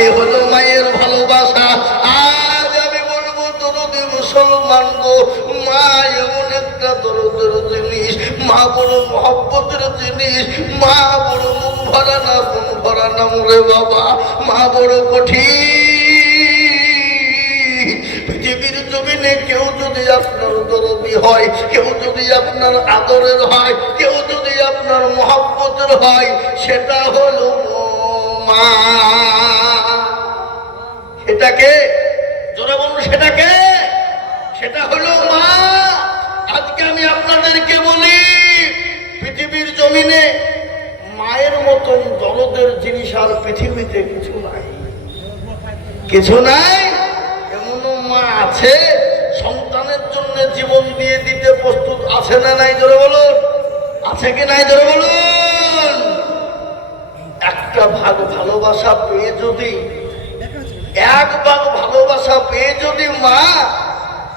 এই হলো মায়ের ভালোবাসা। আজ আমি বলব, দরদি মুসলমান গো, মা এমন একটা দরদের জিনিস, মা বড় মহব্বতের জিনিস, মা বড় মুখ ভরা না, মন ভরা না রে বাবা, মা বড় কঠিন। পৃথিবীর জমিনে কেউ যদি আপনার দরদি হয়, কেউ যদি আপনার আদরের হয়, কেউ যদি আপনার মহব্বতের হয়, সেটা হলো মা। সেটাকে, জোরে বলুন, সেটাকে? সেটা হলো মা, আজকে আমি আপনাদেরকে বলি, পৃথিবীর জমিনে মায়ের মতন দরদের জিনিস আর পৃথিবীতে কিছু নাই। কিছু নাই, এমনও মা আছে, সন্তানের জন্য জীবন দিয়ে দিতে প্রস্তুত আছে না নাই ধরে বলুন? আছে কি নাই ধরে বলুন? একটা ভাগ ভালোবাসা পেয়ে যদি এক ভাগ ভালোবাসা পেয়ে যদি মা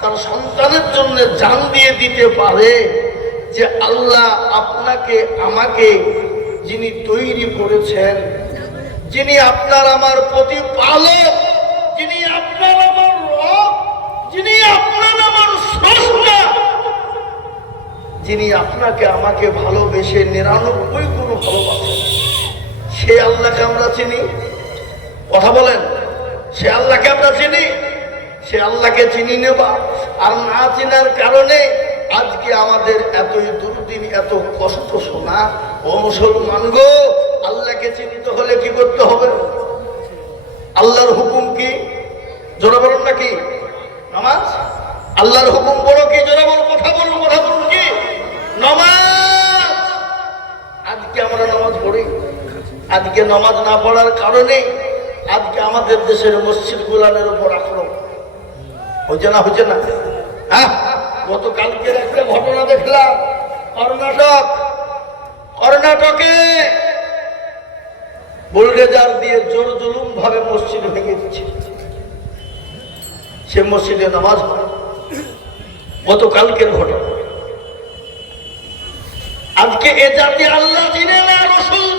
তার সন্তানের জন্য জান দিয়ে দিতে পারে যে আল্লাহ আপনাকে, আমাকে যিনি তৈরি করেছেন, যিনি আপনার আমার প্রতিপালক, যিনি আপনার আমার যিনি আপনার আমার যিনি আপনাকে, আমাকে ভালোবেসে নিরানব্বই গুণ ভালোবাসেন। সে আল্লাহকে আমরা চিনি। কথা বলেন। সে আল্লাহকে আমরা চিনি, সে আল্লাহকে চিনি নেবা আর না চিনার কারণে আজকে আমাদের এতই দুর্দিন, এত কষ্ট শোনা। ও মুসলমান গো, আল্লাহকে চিনিতে হলে কি করতে হবে? আল্লাহর হুকুম কি? জোরে বলুন নাকি নামাজ? আল্লাহর হুকুম বলো কি? জোরে বল কথা বলুন কথা বলুন কি? নামাজ! আজকে আমরা নামাজ পড়ি। আজকে নামাজ না পড়ার কারণে আমাদের দেশের মসজিদ গুলানের উপর আক্রমণ। হচ্ছে না হচ্ছে না? হ্যাঁ? গতকালকের একটা ঘটনা দেখলাম। কর্ণাটক, কর্ণাটকে বুলডেজার দিয়ে জোর জুলুম ভাবে মসজিদ ভেঙে দিচ্ছে। সে মসজিদে নামাজ হয় গতকালকের ঘটনা। আজকে এ জাতি আল্লাহ চিনে না রসুল।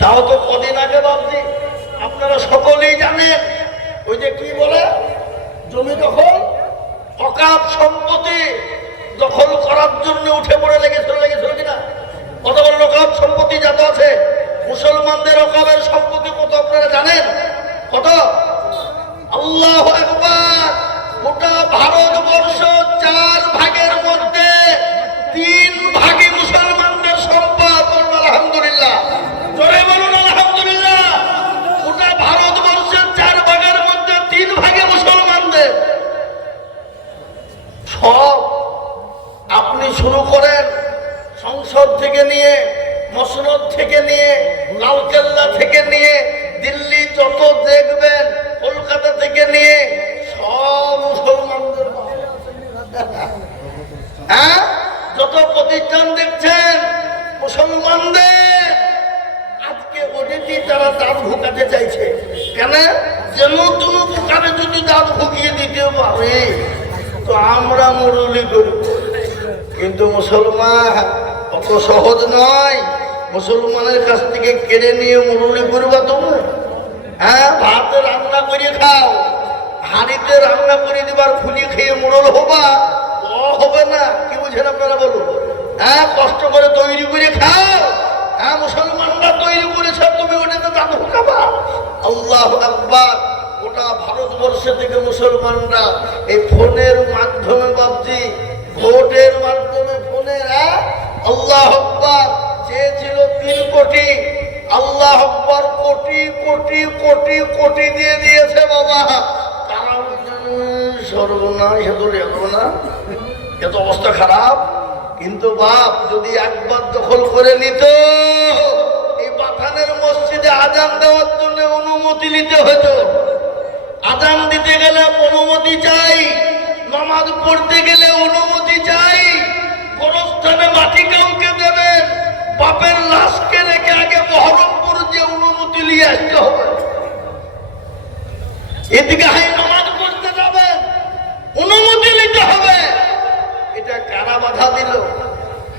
তাও তো কদিন আগে ভাবছি, আপনারা সকলেই জানেন, ওই যে কি বলে, জমি দখল অকাপ সম্পত্তি দখল করার জন্য উঠে পড়ে লেগেছিল লেগেছিল কিনা? কত বড় সম্পত্তি যত আছে, মুসলমানদের অকাবের সম্পত্তি কত আপনারা জানেন? কত? আল্লাহ একবার গোটা ভারতবর্ষ চার ভাগের মধ্যে তিন ভাগে মুসলমানদের সম্পদ বলুন আলহামদুলিল্লাহ জোরে বলুন আলহামদুলিল্লাহ গোটা ভারতবর্ষের চার ভাগের মধ্যে তিন ভাগে মুসলমানদের সব আপনি শুরু করেন সংসদ থেকে নিয়ে মসনদ থেকে নিয়ে লালকেল্লা থেকে নিয়ে দিল্লি যত দেখবেন কলকাতা থেকে নিয়ে সব মুসলমানদের হ্যাঁ প্রতিষ্ঠান দেখছেন মুসলমানদের। আজকে ওটিটি তারা দাঁত ঢুকাতে চাইছে, কেন? যেন কোনো প্রকারে যদি দাঁত ঢুকিয়ে দিতে পারে, তো আমরা মুরলি করব। কিন্তু মুসলমান, অত সহজ নয়। মুসলমানের কাছ থেকে কেড়ে নিয়ে মুরলি করবা তুমি। হ্যাঁ ভাত রান্না করে খাও, হাড়িতে রান্না করে দিবার খুলি খেয়ে মুরল হবা। বুঝেন আপনারা বলুন হ্যাঁ কষ্ট করে তৈরি করে খাও হ্যাঁ মুসলমানরা তৈরি করেছে, তুমি ওটাতে দাম ঢুকাবা আল্লাহ আকবার, গোটা ভারতবর্ষে থেকে মুসলমানরা এই ফোনের মাধ্যমে বাবজি ভোটের মাধ্যমে ফোনের আল্লাহ আকবার চেয়েছিল তিন কোটি, আল্লাহ আকবার, কোটি কোটি কোটি কোটি দিয়ে দিয়েছে বাবা। তারা সর্বনাশ রেখো না? এত অবস্থা খারাপ। কিন্তু বাপ যদি একবার দখল করে নিত, এই পাঠানের মসজিদে আজান দেওয়ার জন্য অনুমতি নিতে হতো। আজান দিতে গেলে অনুমতি চাই, নামাজ পড়তে গেলে অনুমতি চাই। গোরস্থানে মাটি কাউকে দেবেন, বাপের লাশকে রেখে আগে বহরমপুর যে অনুমতি নিয়ে আসতে হবে। এদিকে হাই নামাজ পড়তে যাবেন কারা বাধা দিল?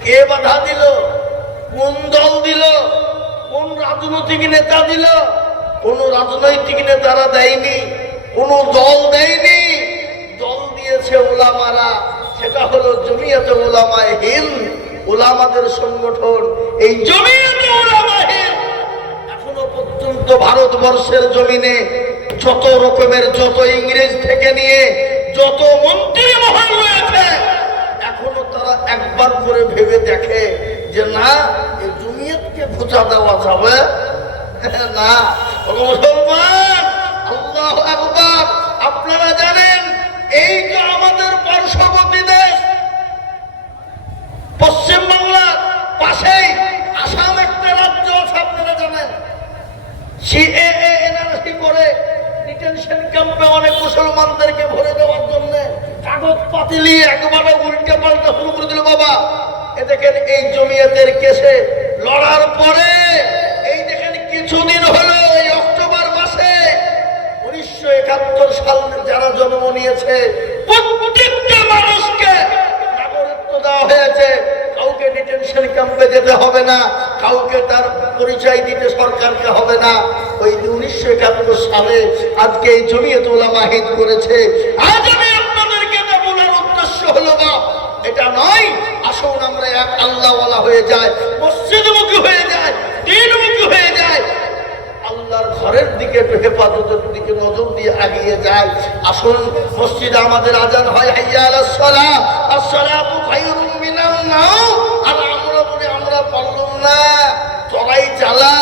কে বাধা দিল? কোন দল দিল? কোন রাজনৈতিক নেতা দিল? কোন রাজনৈতিক নেতারা দেয়নি, কোন দল দেয়নি। দল দিয়েছে ওলামারা, সেটা হলো জমিয়াতে ওলামায় হিন ওলামাদের সংগঠন। এই জমিয়াতে এখনও পর্যন্ত ভারতবর্ষের জমিনে যত রকমের, যত ইংরেজ থেকে নিয়ে, যত মন্ত্রী মহল একবার করে ভেবে দেখে যে না এই জমিয়তকে ভুচা দেওয়া যাবে। না। মুসলমান আপনারা জানেন, এই যে আমাদের পার্শ্ববর্তী দেশ। পশ্চিমবাংলার পাশেই আসাম একটা রাজ্য আছে, আপনারা জানেন। সিএএ এনআরসি করে ডিটেনশন ক্যাম্পে অনেক মুসলমানদেরকে ভরে দেওয়ার জন্য কাগজ পাতিলি একবারে উল্টে পাল্টে শুরু করে দিল, বাবা। এ দেখেন, এই জমিয়তের কেসে লড়ার পরে, এই দেখেন, কিছুদিন হলো এই অক্টোবর মাসে উনিশশো একাত্তর সাল যারা জন্ম নিয়েছে, প্রত্যেকটা মানুষকে নাগরিকত্ব দেওয়া হয়েছে। কাউকে ডিটেনশন ক্যাম্পে যেতে হবে না, কাউকে তার পরিচয় দিতে সরকারকে হবে না। ওই উনিশশো একাত্তর সালে আজকে এই জমিয়ত ওলামা হিদ করেছে। আজ আমি আপনাদেরকে এটা বলার উদ্দেশ্য হলো না এটা নয়। আসুন আমরা এক আল্লাহওয়ালা হয়ে যায় মসজিদমুখী হয়ে যায় দিনমুখী হয়ে যায় আল্লাহর ঘরের দিকে হেফাজতের দিকে নজর দিয়ে আগিয়ে যায় আসুন, মসজিদে আমাদের আজান হয়, হাইয়া আলাস সালাহ আসসালাতু খায়রুম মিনান নাওম আর আমরা বলি, আমরা পারলাম না। চড়াই চালা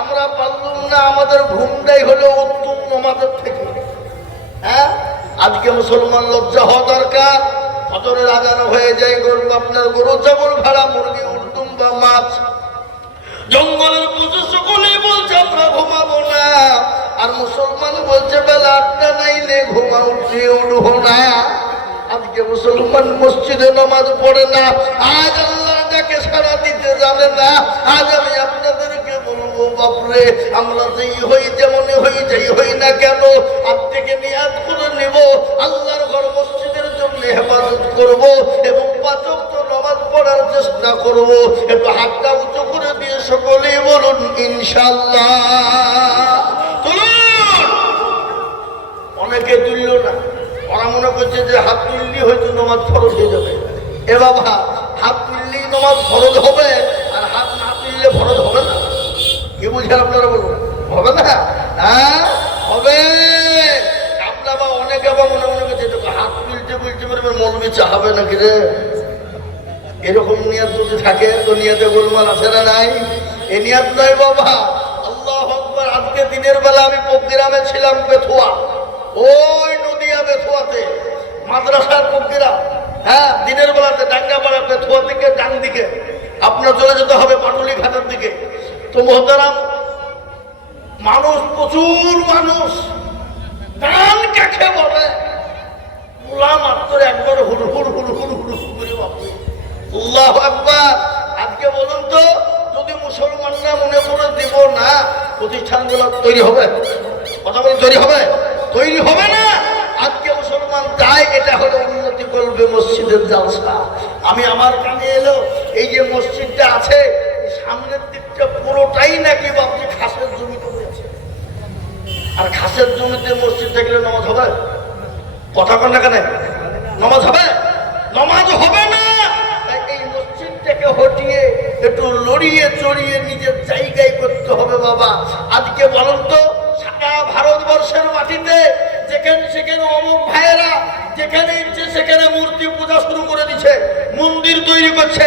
আমরা পারলাম না। আমাদের ঘুমটাই হলো উত্তম আমাদের থেকে। হ্যাঁ? আজকে মুসলমান লজ্জা হওয়া দরকার। ফজরের আজান হয়ে যায় গরু, আপনার গরু ছাগল ভাড়া, মুরগি উর্দুম বা মাছ। জঙ্গলের পশু সকলেই বলছে, আমরা ঘুমাবো না। আর মুসলমান বলছে, বেলা আটটা নাইলে ঘুমা উঠিয়ে উঠবো না। আজকে মুসলমান মসজিদে নামাজ পড়ে না। আজ আল্লাহ যাকে সারা দিতে জানে না, আজ আমি আপনাদেরকে বলব, বাপরে, আমরা যেই হই যেমন হই, যেই হই না কেন, আজ থেকে নিয়াদ করে নেব। আল্লাহর ঘর মসজিদের জন্য হেফাজত করব এবং পাচক নামাজ পড়ার চেষ্টা করব। একটু হাতটা উঁচু করে দিয়ে সকলেই বলুন ইনশাল্লাহ অনেকে তুলল না। ওরা মনে করছে যে হাত তুললি হয়তো নমাজ ফরজ হয়ে যাবে। এ বাবা, হাত তুললেই নমাজ ফরজ হবে আর হাত না তুললে ফরজ হবে না। কি বুঝেন আপনারা বলুন? হবে না? হ্যাঁ? হবে। অনেকে মনে মনে হাত নাকি রে? এরকম নিয়াত যদি থাকে, তো নাই? বাবা। আল্লাহ আজকে দিনের বেলা আমি ছিলাম ওই বেথুয়াতে, মাদ্রাসার হ্যাঁ দিনের বেলাতে দিকে। আপনার চলে যেতে হবে পাটুলি ঘাটের দিকে। তো মহতারাম, মানুষ, প্রচুর মানুষ। গান কাকে বলে। গোলা মাত্র একবার হুড় হুড় হুড় হুড় আল্লাহ আকবার। আজকে বলুন তো, যদি মুসলমানরা মনে করে দিব না, প্রতিষ্ঠানগুলো তৈরি হবে? কথা বলে তৈরি হবে? তৈরি হবে না। আজকে মুসলমান তাই এটা হলো উন্নতি করবে মসজিদের জালসা। আমি আমার কানে এলো, এই যে মসজিদটা আছে সামনের দিকটা পুরোটাই নাকি বাপজি খাসের জমিতে আর ঘাসের জমিতে মসজিদ থাকলে নামাজ হবে? কথা কন না কেন? নামাজ হবে? নামাজ হবে না! এই মসজিদটাকে হটিয়ে, একটু লড়িয়ে চড়িয়ে নিজের করতে হবে বাবা। আজকে বলুন তো, সারা ভারতবর্ষের মাটিতে যেখানে সেখানে ভাইয়েরা, যেখানে সেখানে মূর্তি পূজা শুরু করে দিচ্ছে, মন্দির তৈরি করছে।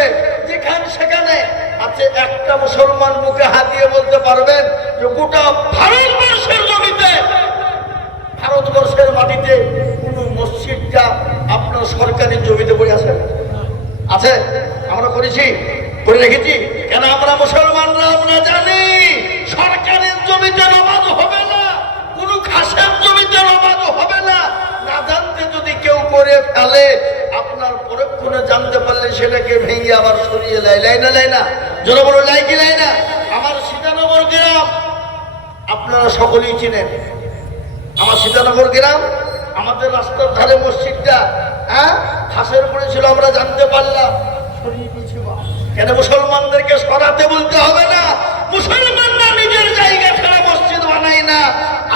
যেখানে সেখানে আছে একটা মুসলমান মুখে হাত দিয়ে বলতে পারবেন যে গোটা ভারতবর্ষের জমিতে ভারতবর্ষের মাটিতে কোন মসজিদটা আপনার সরকারি জমিতে পড়ে আছে আছে, আমরা করেছি, করে রেখেছি। কেন আমরা মুসলমানরা আমরা জানি, সরকারের জমিতে নামাজ হবে না, কোন খাসের জমিতে নামাজ হবে না। না জানতে যদি কেউ করে আপনার পরক্ষণে জানতে পারলে সেটাকে ভেঙে আবার লাই আমার সীতানগর গ্রাম, আপনারা সকলেই চিনেন। আমার সীতানগর গ্রাম, আমাদের রাস্তার ধারে মসজিদটা হ্যাঁ? পড়ে ছিল, আমরা জানতে পারলাম। কেন মুসলমানদেরকে সরাতে বলতে হবে না? মুসলমানরা নিজের জায়গা ছাড়া মসজিদ বানাই না।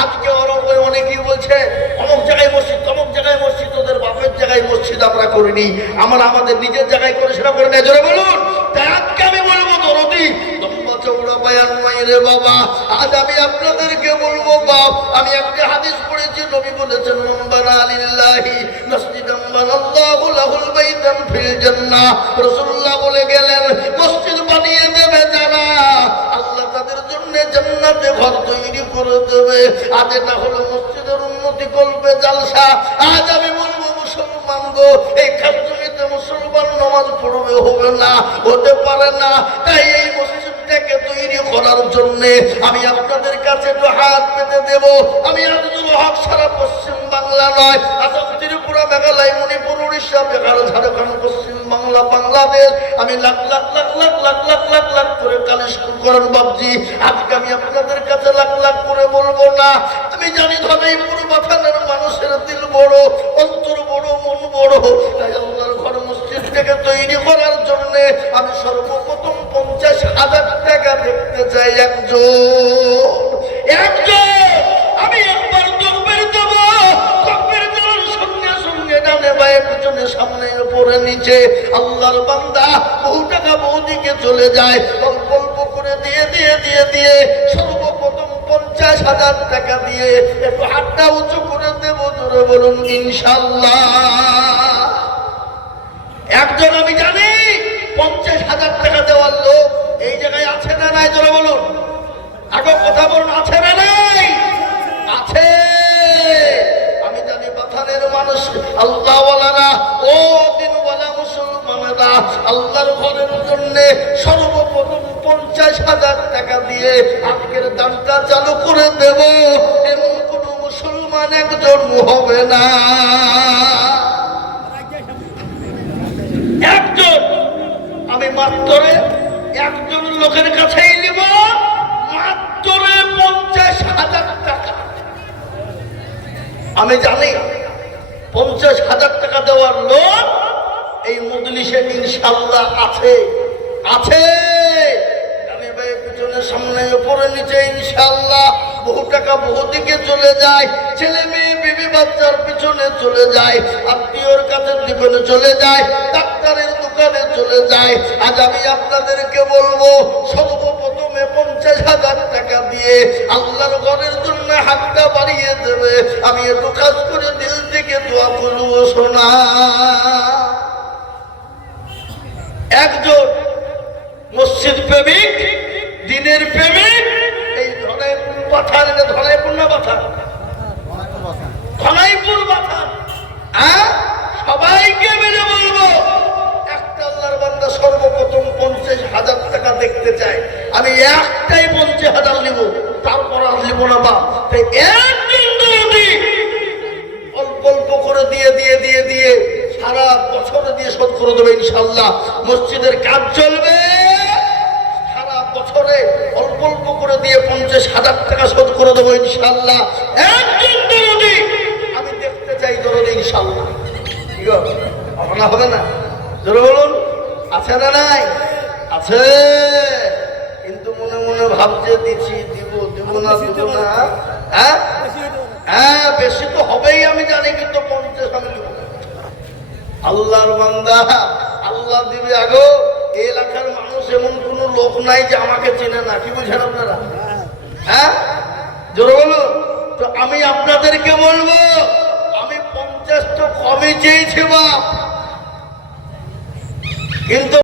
আজকে অরবে অনেকেই বলছে, অমুক জায়গায় মসজিদ অমুক জায়গায় মসজিদ ওদের বাপের জায়গায় মসজিদ আমরা করিনি। আমরা আমাদের নিজের জায়গায় করে সেটা করে নেই জোরে বলুন। তাই নয় রে বাবা, আজ আমি আপনাদেরকে বলব বাপ, আমি একটা হাদিস পড়েছি, নবী বলেছেন মসজিদের উন্নতি করবে জালসা। আজ আমি বলব, মুসলমান গো, এই খাদ্যমিতে মুসলমান নামাজ পড়বে হবে না, হতে পারে না। তাই এই তৈরি করার জন্য আমি আপনাদের কাছে একটু হাত পেতে দেব। আমি আব্দুল হক সারা পশ্চিম বাংলা নয়। আসাম ত্রিপুরা, মেঘালয়, মণিপুর, উড়িষ্যা, বিহার, ঝাড়খণ্ড, পশ্চিম বাংলা, বাংলাদেশ। আমি লাখ লাখ লাখ লাখ লাখ লাখ লাখ লাখ করে কালিশ করেন বাবজি আজকে আমি আপনাদের কাছে লাখ লাখ করে বলব না। আমি জানি ধরেই পুরো মাথানের মানুষের দিল বড়, অন্তর বড়, মন বড়। তাই আল্লাহর ঘর মসজিদ থেকে তৈরি করার জন্য আমি সর্বপ্রথম পঞ্চাশ হাজার টাকা দেখতে চাই একজন। আমি একবার দেব তকবের দেওয়ার সঙ্গে সঙ্গে ডানে সামনে উপরে নিচে আল্লাহর বান্দা বহু টাকা চলে যায়। অল্প অল্প করে দিয়ে দিয়ে দিয়ে দিয়ে সর্বপ্রথম পঞ্চাশ হাজার টাকা দিয়ে একটু হাতটা উঁচু করে দেবো, জোরে বলুন ইনশাল্লাহ একজন আমি জানি, পঞ্চাশ হাজার টাকা দেওয়ার লোক আছে না নাই, জোরে বলুন। আগে, কথা বলুন, আছে না নাই? আছে। আমি জানি বাথানের মানুষ, আল্লাহওয়ালারা, ও দিনওয়ালা মুসলমানেরা, আল্লাহর ঘরের জন্য সর্বপ্রথম পঞ্চাশ হাজার টাকা দিয়ে আজকের দামটা চালু করে দেব। এমন কোনো মুসলমান একজন হবে না। একজন। আমি মাত্রে একজন লোকের টাকা। আমি জানি পঞ্চাশ হাজার টাকা দেওয়ার লোক এই মজলিসে ইনশাল্লাহ আছে। আছে। বায়ে পিছনে সামনে, উপরে নিচে ইনশাল্লাহ বহু টাকা বহু দিকে চলে যায়। ছেলে মেয়ে বিবি বাচ্চার পিছনে চলে যায়, আত্মীয়র কাছে জীবনে চলে যায়, ডাক্তারের দোকানে চলে যায়। আজ আমি আপনাদেরকে বলব, সর্বপ্রথমে পঞ্চাশ হাজার টাকা দিয়ে আল্লাহর ঘরের জন্য হাতটা বাড়িয়ে দেবে। আমি একটু কাজ করে দিল থেকে দোয়া করব শোনা একজন মসজিদ প্রেমিক, দিনের প্রেমিক, এই ধরে পাথার ধরাই পূর্ণ পাথার ধরাইপুর পাথার হ্যাঁ? সবাইকে মেরে বলব, একটা আল্লাহর বান্দা সর্বপ্রথম পঞ্চাশ হাজার টাকা দেখতে চাই আমি একটাই পঞ্চাশ হাজার নিব, তারপর আর নিব না বা তাই একদিন অল্প অল্প করে দিয়ে দিয়ে দিয়ে দিয়ে সারা বছরে দিয়ে শোধ করে দেবে ইনশাল্লাহ মসজিদের কাজ চলবে। সারা বছরে অল্প অল্প করে দিয়ে পঞ্চাশ হাজার টাকা শোধ করে দেবো ইনশাল্লাহ একদিন দরদি আমি দেখতে চাই দরদি ইনশাল্লাহ হবে না? জোরে বলুন আছে না নাই? আছে। কিন্তু মনে মনে ভাবছে দিচ্ছি দিব দিব না দিব না। হ্যাঁ? হ্যাঁ বেশি তো হবেই আমি জানি কিন্তু পঞ্চাশ আমি নেব। আল্লাহর বান্দা আল্লাহ দিবে। আগো এই এলাকার মানুষ এমন কোন লোক নাই যে আমাকে চেনে না। কি বুঝেন আপনারা? হ্যাঁ? জোরে বলুন। তো আমি আপনাদেরকে বলব তো কমই চেয়েছে বাপ কিন্তু